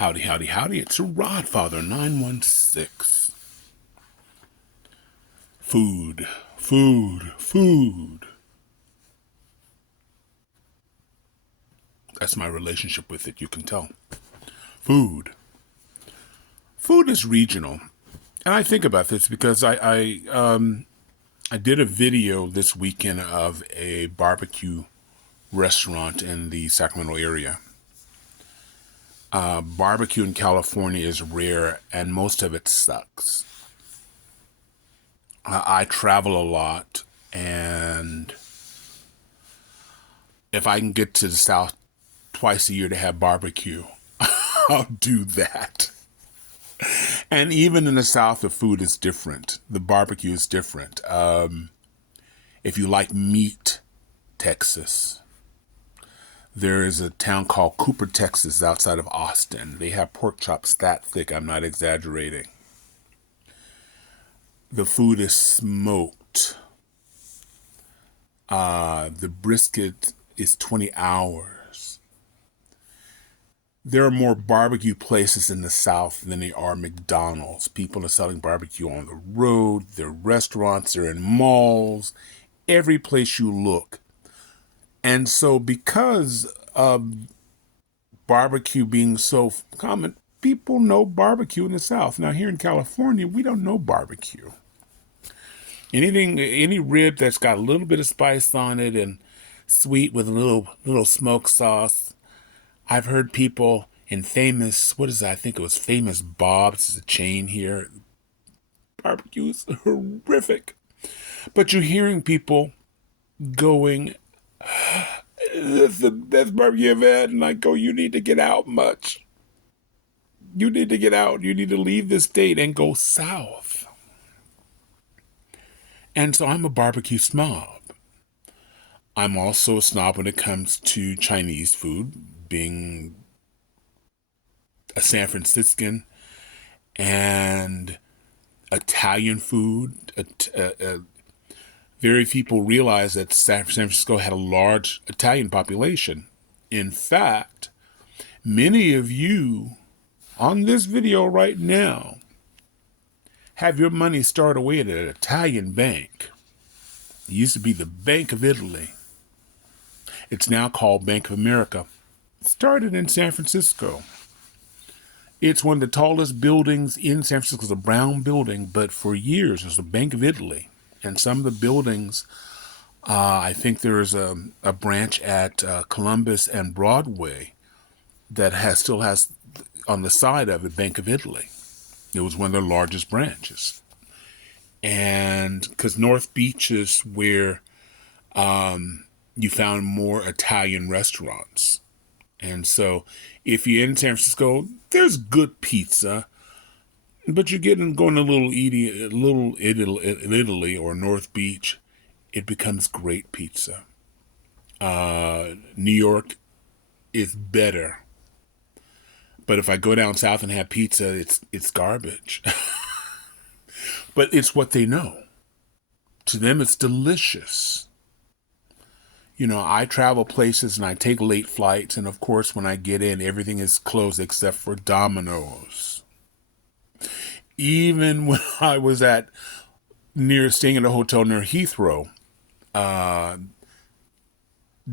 Howdy, howdy, howdy. It's Rodfather 916. Food, food, food. That's my relationship with it, you can tell. Food. Food is regional. And I think about this because I did a video this weekend of a barbecue restaurant in the Sacramento area. Barbecue in California is rare, and most of it sucks. I travel a lot, and if I can get to the South twice a year to have barbecue, I'll do that. And even in the South, the food is different. The barbecue is different. If you like meat, Texas, there is a town called Cooper, Texas, outside of Austin. They have pork chops that thick. I'm not exaggerating. The food is smoked. The brisket is 20 hours. There are more barbecue places in the South than there are McDonald's. People are selling barbecue on the road. There are restaurants. They're in malls. Every place you look. And so because of barbecue being so common, people know barbecue in the South. Now here in California, we don't know barbecue. Any rib that's got a little bit of spice on it and sweet with a little smoke sauce. I've heard people in famous, what is that? I think it was Famous Bob's, it's a chain here. Barbecue is horrific. But you're hearing people going, "That's the best barbecue I've had," and I go, "You need to get out much. You need to get out. You need to leave the state and go south." And so I'm a barbecue snob. I'm also a snob when it comes to Chinese food, being a San Franciscan, and Italian food. Very few people realize that San Francisco had a large Italian population. In fact, many of you on this video right now have your money stored away at an Italian bank. It used to be the Bank of Italy. It's now called Bank of America. It started in San Francisco. It's one of the tallest buildings in San Francisco. It's a brown building, but for years it was the Bank of Italy. And some of the buildings, I think there is a branch at Columbus and Broadway that still has on the side of it Bank of Italy. It was one of their largest branches. And because North Beach is where you found more Italian restaurants. And so if you're in San Francisco, there's good pizza. But you're going a little Italy or North Beach, it becomes great pizza. New York is better. But if I go down south and have pizza, it's garbage. But it's what they know. To them, it's delicious. You know, I travel places and I take late flights. And of course, when I get in, everything is closed except for Domino's. Even when I was staying at a hotel near Heathrow,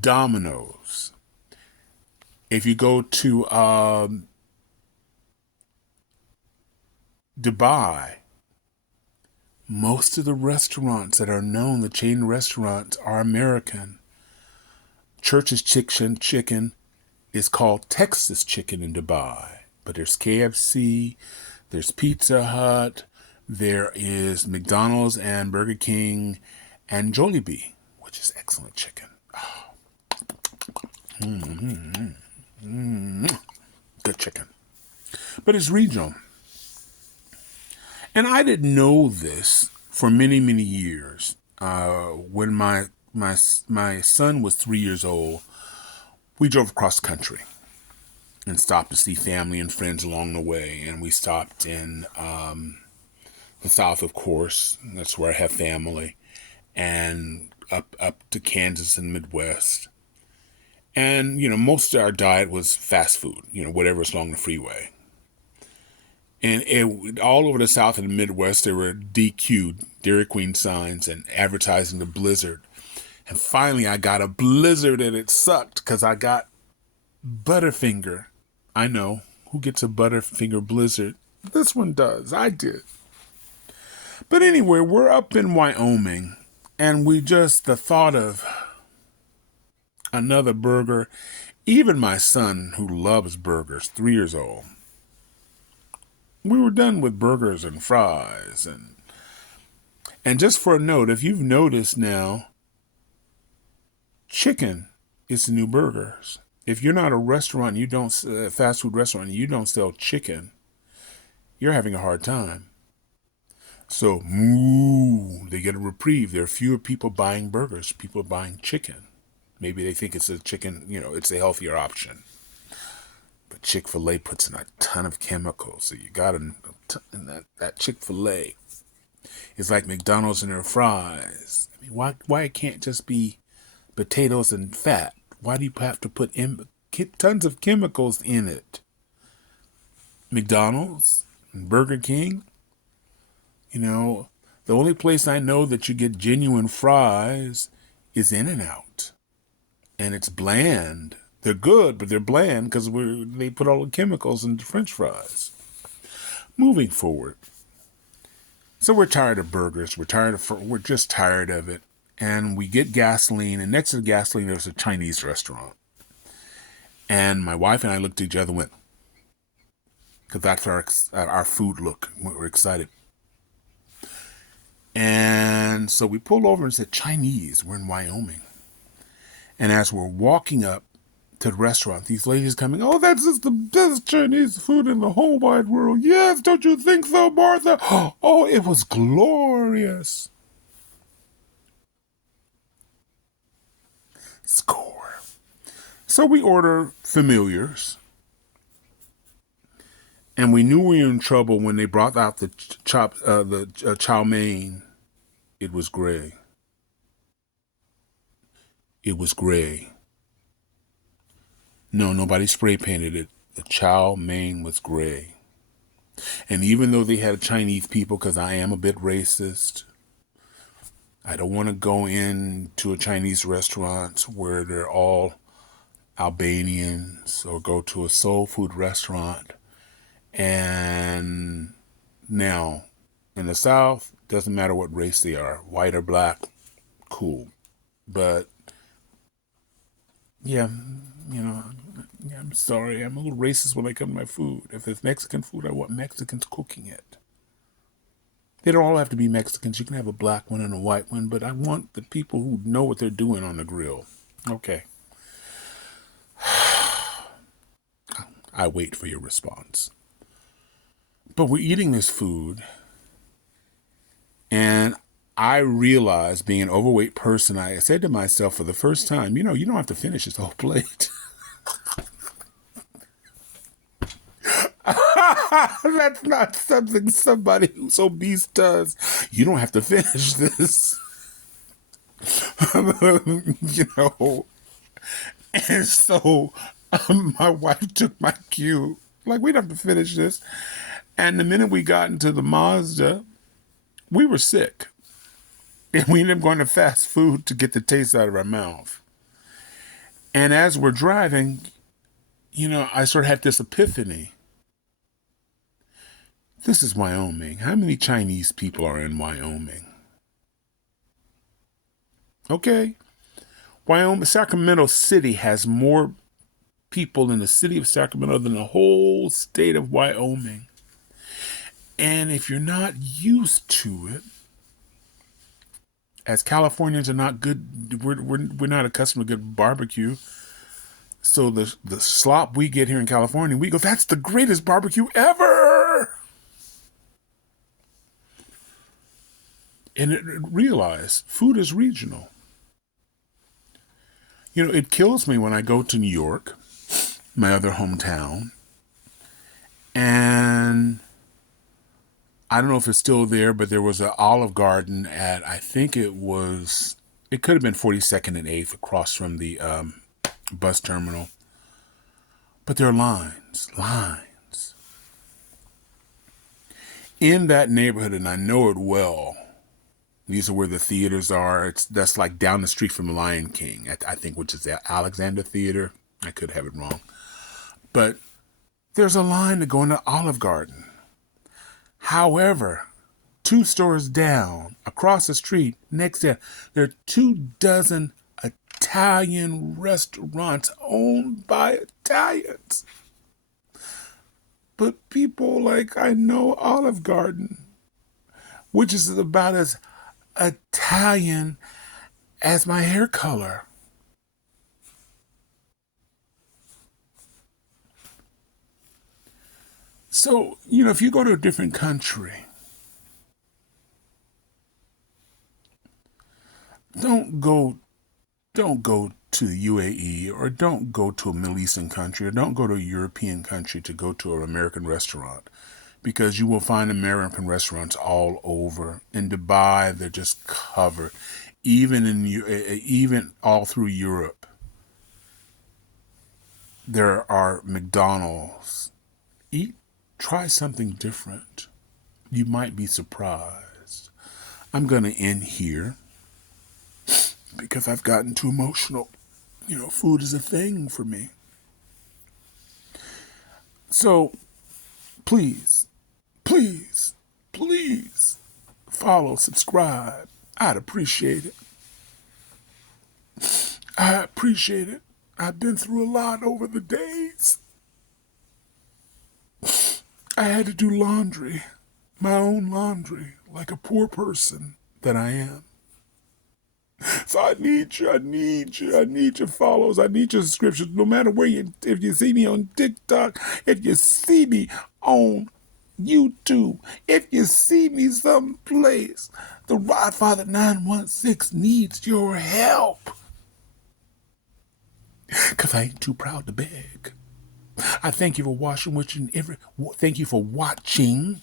Domino's. If you go to Dubai, most of the restaurants that are known, the chain restaurants, are American. Church's Chicken is called Texas Chicken in Dubai, but there's KFC, there's Pizza Hut, there is McDonald's and Burger King and Jollibee, which is excellent chicken. Oh. Good chicken. But it's regional. And I didn't know this for many, many years. When my son was 3 years old, we drove across the country and stopped to see family and friends along the way. And we stopped in the South, of course. That's where I have family. And up to Kansas and Midwest. And, most of our diet was fast food, whatever's along the freeway. And all over the South and the Midwest, there were DQ, Dairy Queen signs, and advertising the Blizzard. And finally, I got a Blizzard, and it sucked because I got Butterfinger. I know. Who gets a Butterfinger Blizzard? This one does. I did. But anyway, we're up in Wyoming, and the thought of another burger, even my son, who loves burgers, 3 years old, we were done with burgers and fries. And just for a note, if you've noticed now, chicken is the new burgers. If you're not a restaurant, you don't fast food restaurant, you don't sell chicken, you're having a hard time. So, they get a reprieve. There are fewer people buying burgers. People are buying chicken. Maybe they think it's a chicken, it's a healthier option. But Chick-fil-A puts in a ton of chemicals. So you got in that Chick-fil-A. It's like McDonald's and their fries. I mean, why it can't just be potatoes and fat? Why do you have to put tons of chemicals in it? McDonald's and Burger King, the only place I know that you get genuine fries is In-N-Out. And it's bland. They're good, but they're bland because they put all the chemicals into French fries. Moving forward. So we're tired of burgers. We're just tired of it. And we get gasoline, and next to the gasoline, there's a Chinese restaurant. And my wife and I looked at each other and went, because that's our food look. We're excited. And so we pulled over and said, Chinese, we're in Wyoming. And as we're walking up to the restaurant, these ladies coming, oh, that's just the best Chinese food in the whole wide world. Yes, don't you think so, Martha? Oh, it was glorious. Score. So we order familiars. And we knew we were in trouble when they brought out the chow mein. It was gray. It was gray. No, nobody spray painted it. The chow mein was gray. And even though they had Chinese people, because I am a bit racist, I don't want to go into a Chinese restaurant where they're all Albanians, or go to a soul food restaurant. And now, in the South, doesn't matter what race they are, white or black, cool. But, yeah, I'm sorry. I'm a little racist when I come to my food. If it's Mexican food, I want Mexicans cooking it. They don't all have to be Mexicans. You can have a black one and a white one, but I want the people who know what they're doing on the grill. Okay. I wait for your response. But we're eating this food, and I realized, being an overweight person, I said to myself for the first time, you don't have to finish this whole plate. That's not something somebody who's obese does. You don't have to finish this. And so my wife took my cue. Like, we don't have to finish this. And the minute we got into the Mazda, we were sick. And we ended up going to fast food to get the taste out of our mouth. And as we're driving, I sort of had this epiphany. This is Wyoming. How many Chinese people are in Wyoming? Okay. Sacramento City has more people in the city of Sacramento than the whole state of Wyoming. And if you're not used to it, as Californians are not good, we're not accustomed to good barbecue. So the slop we get here in California, we go, that's the greatest barbecue ever. And realize food is regional. It kills me when I go to New York, my other hometown, and I don't know if it's still there, but there was an Olive Garden at, I think it could have been 42nd and 8th across from the bus terminal. But there are lines. In that neighborhood, and I know it well, these are where the theaters are. That's like down the street from Lion King, I think, which is the Alexander Theater. I could have it wrong. But there's a line to go into Olive Garden. However, 2 stores down, across the street, next there are 24 Italian restaurants owned by Italians. But people like, I know Olive Garden, which is about as Italian as my hair color. So, if you go to a different country, don't go to the UAE, or don't go to a Middle Eastern country, or don't go to a European country to go to an American restaurant, because you will find American restaurants all over. In Dubai, they're just covered. Even all through Europe, there are McDonald's. Try something different. You might be surprised. I'm going to end here because I've gotten too emotional. Food is a thing for me. So, please follow, subscribe. I'd appreciate it. I appreciate it. I've been through a lot over the days. I had to do laundry, my own laundry, like a poor person that I am. So I need you. I need your follows. I need your subscriptions. No matter where if you see me on TikTok, if you see me on YouTube, if you see me someplace, the Rodfather 916 needs your help. Because I ain't too proud to beg. I thank you for thank you for watching.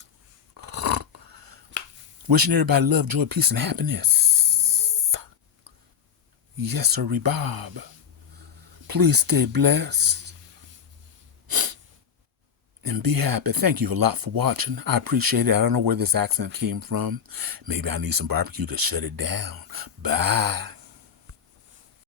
Wishing everybody love, joy, peace, and happiness. Yes, sir, Bob. Please stay blessed and be happy. Thank you a lot for watching. I appreciate it. I don't know where this accent came from. Maybe I need some barbecue to shut it down. Bye.